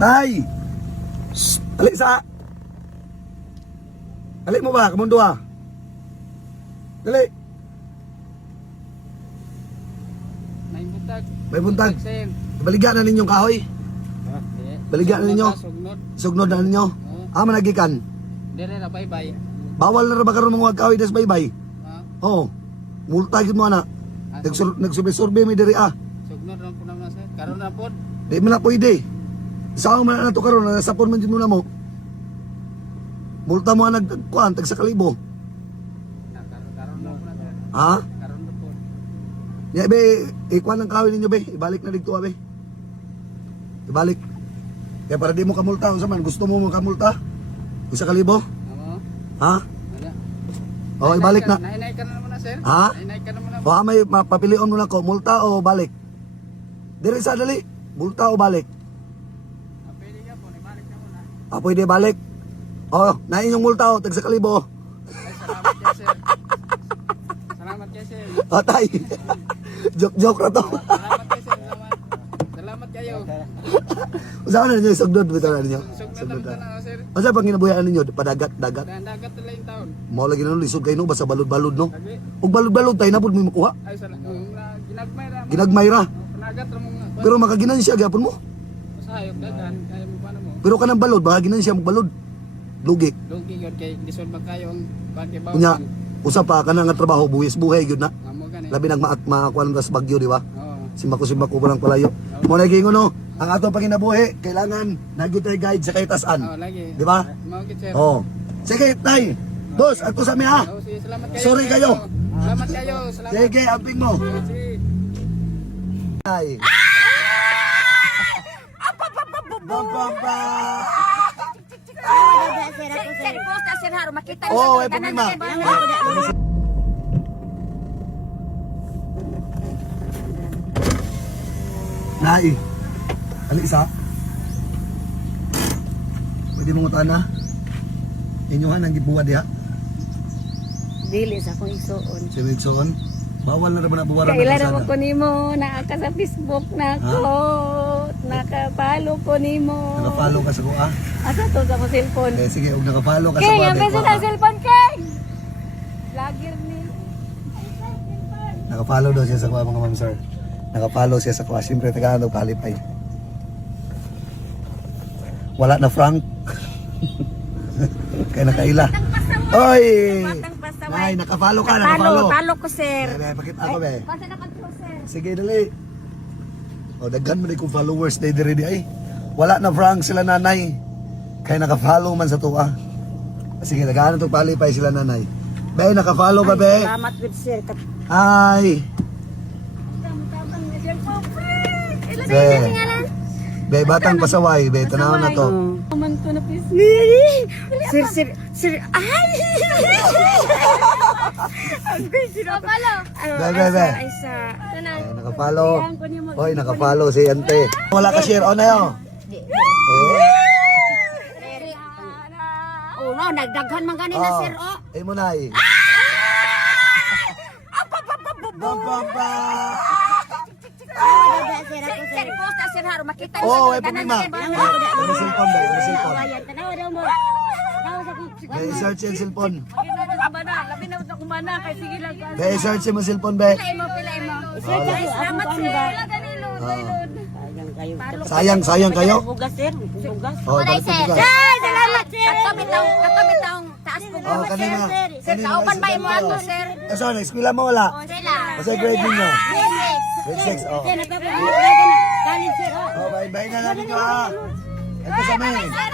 Tay! Shhh! Alik sa... Alik mo ba? Kamundo ah. Dali. May buntag. May buntag. Sir. Baligyan na ninyong kahoy. Baligyan na ninyo. Sugnod. Sugnod na ninyo. Managikan. Dire na bye-bye. Bawal na ba karon mga kahoy des baybay? Oo. Ah, Multa gid mo ana. Nagsurvey mi diri ah. sugnod lang po naman sir. Karon na po. Di man na pwede. Sao man na to karon nasapon man jud mo na mo. Multa mo nagkuan tag sa kalibo. Karon na po na sir. Ha? Karon na po. Ya be, ikuan ang kahoy ninyo be. Ibalik na dito be. Ibalik. Kaya para di mo kamulta, unsa man gusto mo kamulta? Usa ka libo? Oo. Ha? Wala. O ibalik na. Nainay ka na naman na sir. Ha? Nainay ka naman na. O may mapapilion mo na ko, multa o balik? Diri sa dali, multa o balik? Pwede ka po, ibalik na muna. Pwede balik? O, nain yung multa o, tag sa kalibo. Ay, salamat kayo sir. Salamat kayo sir. O tay, joke na to. Salamat kayo sir. Salamat kayo. Usahan na ninyo, sugdod, bitaw na ninyo. Sugnod lang na sir. O sa pang ginabuhayan ninyo, padagat, dagat. Dagat na lang yung taon. Mao lagi na lisod kayo no, basta balod-balod no. Lagi. Ug balod-balod tayo na pud mo makuha. Ay, salamat. Ginagmay ra. Ginagmay ra. Panagat ra mo nga. Pero makaginansya gyapon mo. Sa hayop dagan, kaya mo paano mo? Pero kanang balod, makaginansya mo balod. Lugi. Lugi yun kay lisod ba kayo ang pagkibaw. Kunya, usa pa kanang nga trabaho buhis buhay gyud na. Amo gani. Labi nag maakuan ras bagyo di ba? Oo. Simbako walang palayo. Mo lagi ngono, ang atong panginabuhi kailangan nagyud tay guide sa kahitasan. Oo, lagi. Di ba? Mao gid sir. Oh. Sige, tay. Dos, ato sa mi ha. Oo, sige, salamat kayo. Sorry kayo. Salamat kayo. Salamat. Sige, amping mo. Sige. Ay. Bamba. Sir, posta sir haro makita Oh, ay problema. Nay. Ali isa. Pwede mo utana. Inyuhan ang gibuwa diha. Dili sa akong isuon. Si Wilson. Bawal na naman na buwaran Kailan na naman ko nimo naaka sa Facebook na ko. Nakapalo ko nimo. Naka-follow ka sa kuha. Asa to sa akong cellphone? Okay, sige, huwag naka-follow ka sa Kay, kuha. ang beso sa cellphone kay. Vlogger ni. Naka-follow daw siya sa kuha mga ma'am sir. Naka-follow siya sa kuha. Siyempre, tagaan daw kalipay. Wala na Frank. Kaya nakaila. Oy! Batang pasaway. Ay, naka-follow ka, naka-follow. Talo ko sir. Be, pakita ako be. Pasa na control sir. Sige, dali. O, daghan mo na kung followers na diri di ay. Wala na Frank sila nanay. Kaya naka-follow man sa tuwa. Sige, daghan na itong palipay sila nanay. Be, naka-follow ka be. Salamat with sir. Hi! Tama-tama na sir po. Ilagay Be. na ngalan. Be, batang pasaway. Be, tanaw na to. Kuman to na please. Sir, ay! Papalo. Be. Ay sa. Ay, naka-follow. Hoy, naka-follow si Ante. Wala ka share on na yun. Oh, no, nagdaghan man ganina sir oh. Ay mo na eh. Bamba! Sir, posta sir haro makita Oh, ay problema. Ano cellphone ba? Ano cellphone? Tanaw daw mo. Be, search yung cellphone. Labi na ako mana kay sige lang. Be, search yung cellphone, be. Pilay mo. Salamat sir. Sayang kayo. Bugas sir, bugas. Oh, bakit ito ka? Salamat sir. Katong taas po. Oh, kanina. Sir, kauban ba mo ato sir? Sorry, eskwela mo wala. Sila. Kasi grade ninyo. Yes. Grade 6, oh. Kalit sir. Oh, bye-bye na natin nyo ha. Ito sa may. Sir,